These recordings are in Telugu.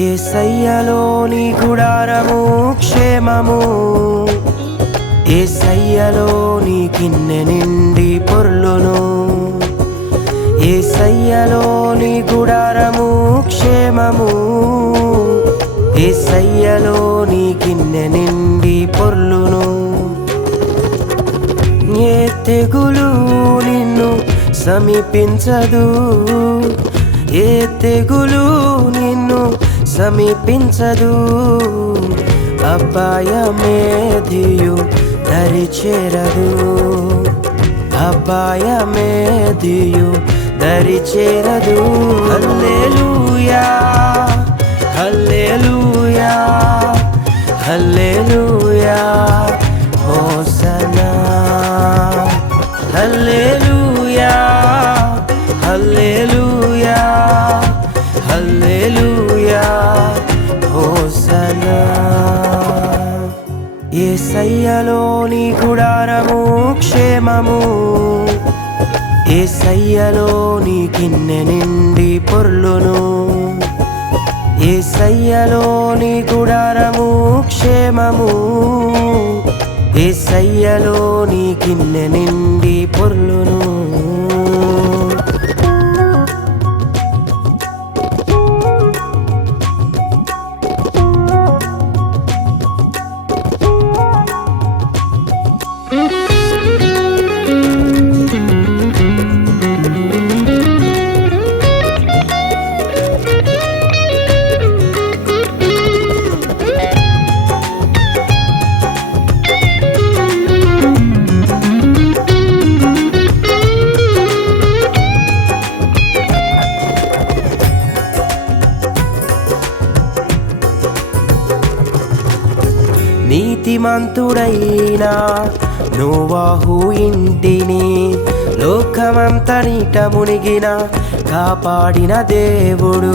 ఏసయ్యలోని గుడారము క్షేమము. ఏసయ్యలోని గిన్నె నిండి పొర్లును. ఏసయ్యలోని గుడారము క్షేమము. ఏసయ్యలోని గిన్నె నిండి పొర్లును. ఏ తెగులు నిన్ను సమీపించదు. ఏ తెగులు నిన్ను సమీపించదు. అపాయమేదియు దరి చేరదు అపాయమేదియు దరి చేరదు హల్లెలూయా హల్లెలూయా. ఏసయ్యలోని గుడారము క్షేమము. ఏసయ్యలోని గిన్నె నిండి పొర్లును. ఏసయ్యలోని గుడారము క్షేమము. ఏసయ్యలోని గిన్నె నిండి పొర్లును. నీతిమంతుడైన నోవాహు ఇంటిని లోకమంతనిట మునిగిన కాపాడిన దేవుడు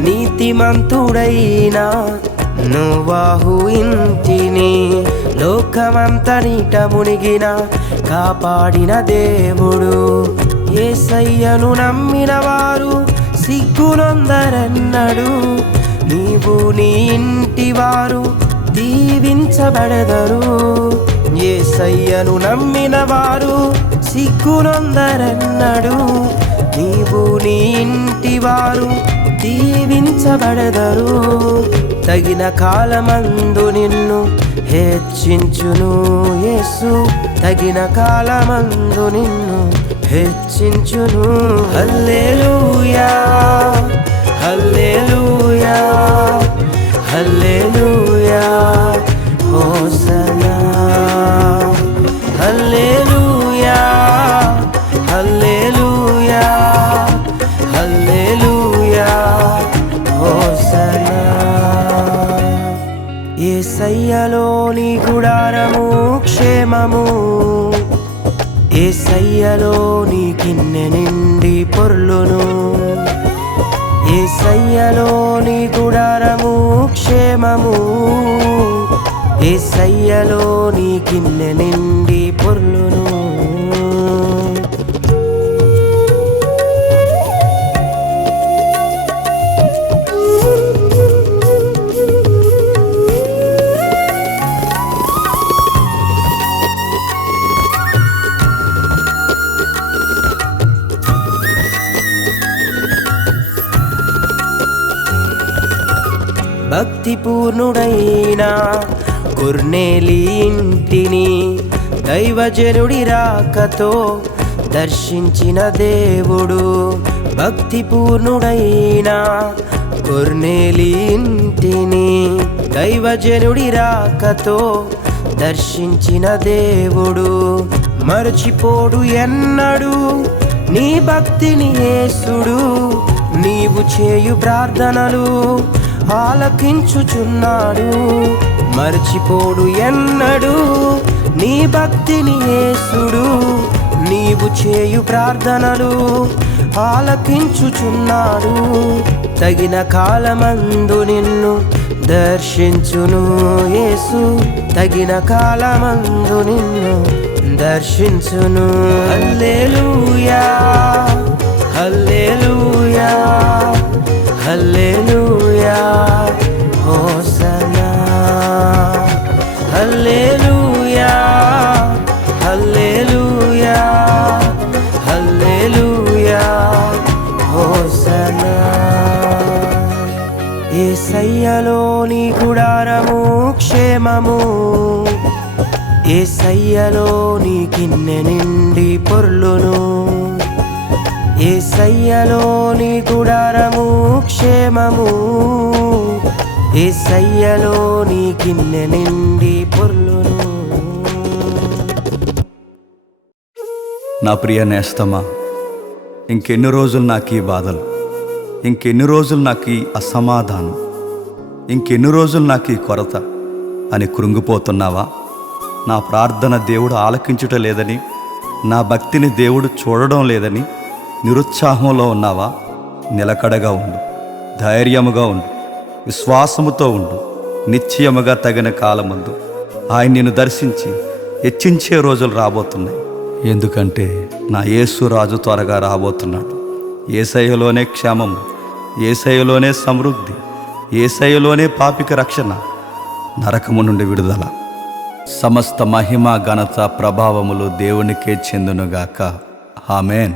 నీతిమంతుడైనా నోవాహు ఇంటిని లోకమంతనిట మునిగిన కాపాడిన దేవుడు ఏసయ్యను నమ్మిన వారు సిగ్గునొందరన్నడు. నీవు నీ ఇంటి వారు దీవించబడెదరు. ఏసయ్యను నమ్మిన వారు సిగ్గునొందరన్నడు. నీవు నీ ఇంటి వారు దీవించబడెదరు. తగిన కాలమందు నిన్ను హెచ్చించును యేసు. తగిన కాలమందు నిన్ను హెచ్చించును. Hallelujah hallelujah hallelujah. Hosanna. Hallelujah hallelujah hallelujah hosanna. ఏసయ్యలోని గుడారము క్షేమము. ఏసయ్యలోని గిన్నె నిండి పొర్లును. ఏసయ్యలోని గుడారము క్షేమము ఏసయ్యలోని గిన్నె నిండి పొర్లును. భక్తి పూర్ణుడైన కుర్నేలి ఇంటిని దైవజనుడి రాకతో దర్శించిన దేవుడు భక్తి పూర్ణుడైన కొర్నేలి ఇంటిని దైవజనుడి రాకతో దర్శించిన దేవుడు మరచిపోడు ఎన్నడు. నీ భక్తిని యేసుడు నీవు చేయు ప్రార్థనలు ఆలకించుచున్నాడు మరచిపోడు ఎన్నడు. నీ భక్తిని యేసుడు నీవు చేయు ప్రార్థనలు ఆలకించుచున్నాడు. తగిన కాలమందు నిన్ను దర్శించును యేసు. తగిన కాలమందు నిన్ను దర్శించును. హల్లెలూయా హల్లెలూయా. ఏసయ్యలోని గిన్నె నిండి పొర్లును. ఏసయ్యలోని గుడారము క్షేమము. ఏసయ్యలోని గిన్నె నిండి పొర్లును. నా ప్రియ నేస్తమా ఇంకెన్ని రోజులు నాకు ఈ బాధలు ఇంకెన్ని రోజులు నాకు ఈ అసమాధానం ఇంకెన్ని రోజులు నాకు ఈ కొరత అని కృంగిపోతున్నావా? నా ప్రార్థన దేవుడు ఆలకించుట లేదని నా భక్తిని దేవుడు చూడడం లేదని నిరుత్సాహంలో ఉన్నావా? నిలకడగా ఉండు ధైర్యముగా ఉండు విశ్వాసముతో ఉండు నిశ్చయముగా తగిన కాలమందు. ఆయన నిన్ను దర్శించి హెచ్చించే రోజులు రాబోతున్నాయి. ఎందుకంటే నా యేసు రాజు త్వరగా రాబోతున్నాడు. ఏసయ్యలోనే క్షేమము ఏసయ్యలోనే సమృద్ధి ఏసయ్యలోనే పాపిక రక్షణ నరకము నుండి విడుదల. సమస్త మహిమ ఘనత ప్రభావములు దేవునికే చెందునుగాక. ఆమెన్.